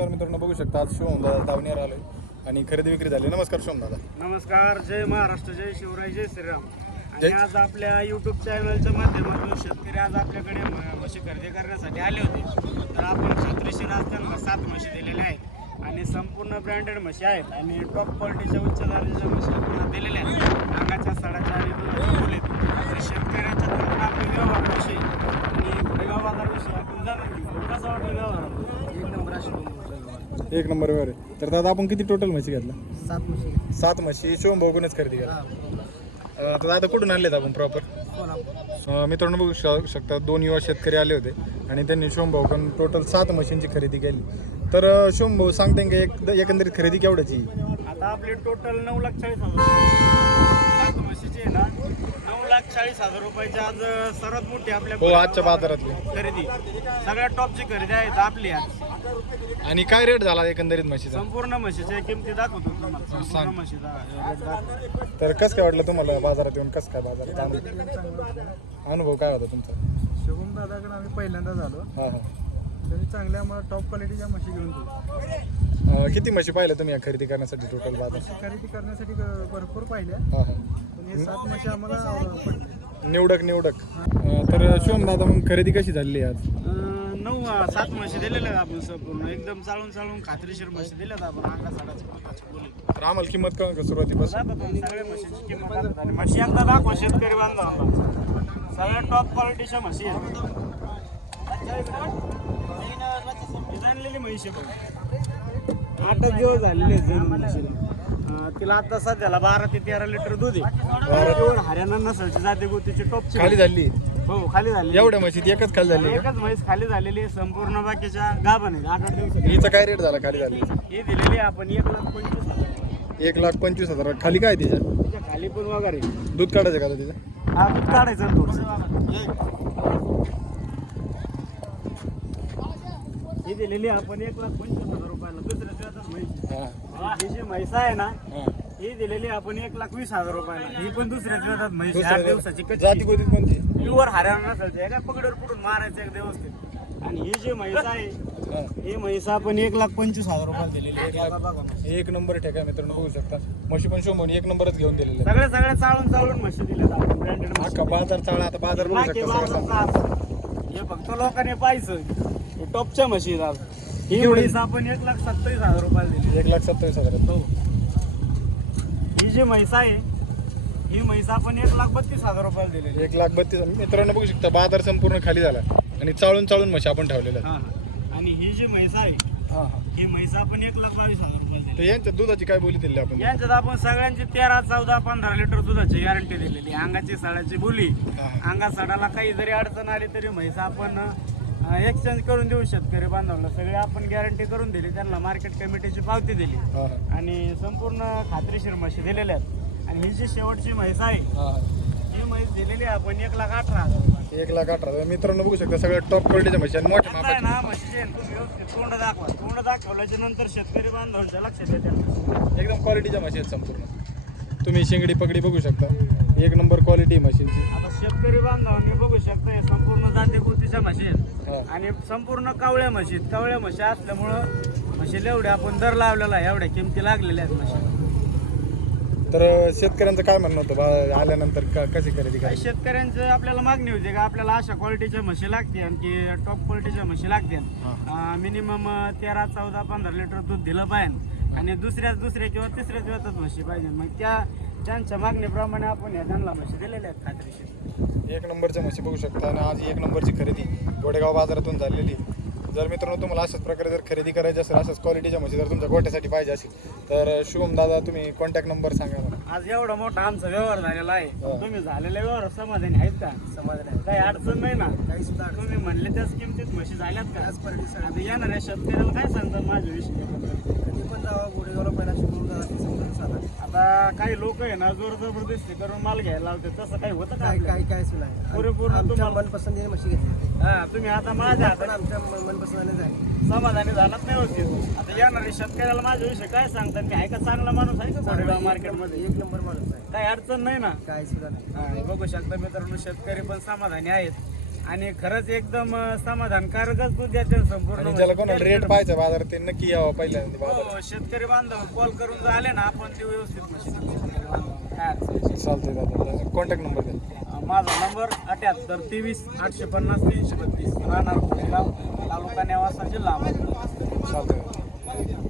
नमस्कार मित्रांनो बघू शकता आज शिवम दादा दावणीवर आलोय आणि खरेदी विक्री झाली. नमस्कार शिवम दादा. नमस्कार जय महाराष्ट्र जय शिवराय जय श्रीराम. आणि जय- आज आपल्या युट्यूब चॅनलच्या माध्यमातून शेतकरी आज आपल्याकडे म- म्हशी खरेदी करण्यासाठी आले होते. तर आपण आज त्यांना सात म्हशी दिलेल्या आहेत. आणि संपूर्ण ब्रँडेड म्हशी आहेत. आणि टॉप क्वालिटीच्या उच्च दर्जाच्या म्हशी आपण दिलेल्या आहेत अंगाच्या सडाच्या आणि दुधाच्या बोलीत तर शेतकऱ्याच्या तर्फे आपले व्यवहार विषयी आणि पुढेगाव बाजाराविषयी आपण जाणून घेऊ कसं वाटलं व्यवहार एक नंबर अशी एक नंबर वर आहे. तर दादा आपण किती टोटल म्हशी घेतला सात म्हशी सात म्हशी. शिवम भाऊकडूनच खरेदी केला अं, तर दादा कुठून आणलेत आपण प्रॉपर मित्रांनो बघू श- शकता दोन युवा शेतकरी आले होते आणि त्यांनी शिवम भाऊकडून टोटल सात म्हशींची खरेदी केली. तर अं, शिवम भाऊ सांगते का एक एकंदरीत खरेदी केवढ्याची आता आपली टोटल नऊ लाख चाळीस हजार. सात म्हशीची आहे ना नऊ लाख चाळीस हजार रुपयाची आज अं, सर्वात मोठी आपल्या हो आजच्या बाजारातली. खरेदी. सगळ्यात टॉपची खरेदी आहेत आपली आज. आणि काय रेट झाला एकंदरीत म्हशीचा? संपूर्ण म्हशीच्या किमती दाखवतो तुम्हाला. संपूर्ण सांग. म्हशीचा रेट दाखवतो. तर कसं काय वाटलं तुम्हाला बाजारात येऊन? कसं काय बाजारात? अनु- अनुभव काय होता तुमचा? शुभम दादाकडे आम्ही पहिल्यांदा झालो. हा हा. त्यांनी चांगल्या आम्हाला टॉप क्वालिटीच्या म्हशी घेऊन दिली अं, किती म्हशी पाहिल्या तुम्ही या खरेदी करण्यासाठी टोटल बाजार म्हशी खरेदी करण्यासाठी ग- भरपूर पाहिल्या. हा हा. पण हे सात म्हशी आम्हाला निवडक निवडक. अं, तर शिवम दादा मग खरेदी कशी झाली आज? अं, नऊ सात म्हशी दिलेल्या आहेत आपण संपूर्ण एकदम चालून चालून खात्रीशीर म्हशी दिल्यात आपण. अंगा साडाची दुधाची बोली तर आम्हाला किंमत कळ का सुरुवातीपासून? दाखवतो सगळ्या म्हशीची किंमत दाखवतो आणि म्हशी एकदा दाखवा शेतकरी बांधवांना सगळ्या टॉप क्वालिटीच्या म्हशी आहेत. जाणलेली म्हैस आहे बघ. आठच दिवस झालेले आहेत जणू म्हशीला अं, तिला आता सध्याला बारा ते तेरा लिटर दूध आहे. हरियाणा नसलची जाते गोतीची टॉपची. खाली झाली. हो खाली झाली एवढ्या म्हशीत एकच खाली झाली एकच म्हैस खाली झालेली आहे. संपूर्ण बाकीच्या गाभण आहेत. आठ आठ दिवस हिचा काय रेट झाला खाली झाली ही दिलेली आहे आपण एक लाख पंचवीस हजार. एक लाख पंचवीस हजार. खाली काय तिच्या? तिच्या खाली पण वगैरे दूध काढायचं का आता तिचं? हा दूध काढायचं ना थोडंसं. ही दिलेली आपण एक लाख पंचवीस हजार रुपयाला. दुसऱ्या दिवसात म्हैस. हा. ही जी म्हैस आहे ना हा. ही दिलेली आपण एक लाख वीस हजार रुपयाला. ही पण दुसऱ्या दिवसात म्हैस आहे, आठ दिवसाची जाती कच्ची कोणती कोणती प्युअर हरियाणा नसायचं पकडवर पुढून मारायचं एक व्यवस्थित. आणि ही जी म्हैस आहे हा. ही म्हैस आपण एक लाख पंचवीस हजार रुपयाला दिलेली आहे. एक लाख एक नंबर ठेका मित्रांनो बघू शकता. म्हशी पण शोभून एक नंबरच घेऊन दिलेले सगळ्या सगळ्या चालून चालून म्हशी आपण ब्रँडेड अख्खा बाजार चाळा आता बाजार बघू शकता. सगळं. हे फक्त लोकांनी हे टॉपच्या म्हशी आहेत आज. ही म्हैस आपण एक लाख सत्तावीस हजार रुपयाला दिली एक लाख सत्तावीस हजार. हो. ही जी म्हैस आहे ही म्हैस आपण एक लाख बत्तीस हजार रुपयाला दिलेली एक लाख बत्तीस मित्रांनो बघू शकता बाजार संपूर्ण खाली झाला. आणि चाळून चाळून म्हशी आपण ठेवलेल्या आहेत. हा आणि ही जी म्हैस आहे हा म्हैस आपण एक लाख बावीस हजार रुपयाला दिली तर यांच्या दुधाची काय बोली दिली आपण? यांच्यात आपण सगळ्यांची तेरा चौदा पंधरा लिटर दुधाची गॅरंटी दिलेली अंगाची सडाची बोली. हा, हा. अंगा सडाला काही जरी अडचण आली तरी म्हैस आपण एक्सचेंज करून देऊ शेतकरी बांधवांना सगळे आपण गॅरंटी करून दिली त्यांना मार्केट कमिटीची पावती दिली. हा. आणि संपूर्ण खात्रीशीर म्हशी दिलेल्या आहेत. आणि ही जी शेवटची म्हैस आहे हा, म्हैस दिलेली आहे आपण एक लाख अठरा हजार. रुपये. एक लाख अठरा हजार. मित्रांनो बघू शकता सगळ्या टॉप क्वालिटीच्या म्हशी आणि मोठ्या आता आहे मापाच्या. ना म्हशीचे तुम्ही व्यवस्थित तोंड दाखवा. तोंड दाखवल्याच्या नंतर शेतकरी बांधवांच्या लक्षात येते. एकदम क्वालिटीच्या म्हशी आहेत संपूर्ण. तुम्ही शिंगडी पगडी बघू शकता. एक नंबर क्वालिटी म्हशींची. आता बांधवांनी बघू शकता हे संपूर्ण जाती गोतीच्या म्हशी आहेत हा. आणि संपूर्ण कावळ्या म्हशी आहेत. कावळ्या म्हशी असल्यामुळं म्हशीला एवढे आपण दर लावलेला आहे एवढ्या किमती लागलेल्या आहेत म्हशी तर शेतकऱ्यांचं काय म्हणणं होतं? बा आल्यानंतर का कशी खरेदी करायची? शेतकऱ्यांचं आपल्याला मागणी होती का? आपल्याला अशा क्वालिटीच्या म्हशी लागते आणखी टॉप क्वालिटीच्या म्हशी लागते मिनिमम तेरा चौदा पंधरा लिटर दूध दिलं पाहिजे. आणि दुसऱ्याच दुसऱ्या किंवा तिसऱ्याच वेळातच म्हशी पाहिजे. मग त्या त्यांच्या मागणीप्रमाणे आपण या त्यांना म्हशी दिलेल्या आहेत खात्रीशीर. एक नंबरच्या म्हशी बघू शकता आणि आज एक नंबरची खरेदी गोडेगाव बाजारातून झालेली जर मित्रांनो तुम्हाला अशाच प्रकारे जर खरेदी करायची असेल अशाच क्वालिटीच्या म्हशी जर तुमच्या गोठ्यासाठी पाहिजे असेल तर शुभम दादा तुम्ही कॉन्टॅक्ट नंबर सांगा मला. आज एवढा मोठा आमचा व्यवहार झालेला आहे. हा. तुम्ही झालेल्या व्यवहार समाधानी आहेत का? समाधानी. काही अडचण नाही ना? काही सुद्धा अडचण. तुम्ही म्हणले त्याच किमतीत म्हशी झाल्यात का? आजपर्यंत सगळं. आता येणाऱ्या शेतकऱ्याला काय सांगतात माझ्या विषयी? कधी पण जावा गोडेगावला पहिला शुभम दादा आता काही लोक आहे ना जोर जबरदस्ती करून माल घ्यायला लावते तसं काही होतं का काही आपल्याला? काही काहीच नाही पुरेपूर्ण आमच्या तुम्हाला- मनपसंतीने म्हशी घेतली हा तुम्ही आता माझ्या पण हातात आमच्या मन- मनपसंतीने झाली. समाधानी झालात नाही व्यवस्थित. आता येणाऱ्या शेतकऱ्याला माझ्या विषयी काय सांगतात? मी आहे का चांगला माणूस आहे का कोरेगाव मार्केटमध्ये एक नंबर माणूस आहे. काही अडचण नाही ना. काही सुद्धा नाही. हा, हे बघू शकता मित्रांनो शेतकरी पण समाधानी आहेत. आणि खरंच एकदम समाधानकारकच दूध देते संपूर्ण आणि ज्याला. कोणाला रेट पाहायचा बाजार ते नक्की यावं पहिल्यांदा बाजार हो शेतकरी बांधव कॉल करून आले ना आपण ते व्यवस्थित म्हशी. काय अडचण नाही. चालतंय दादा कॉन्टॅक्ट नंबर द्या माझा नंबर अठ्याहत्तर तेवीस आठशे पन्नास तीनशे बत्तीस राहणार तालुका नेवासा जिल्हा अहमदनगर चालतंय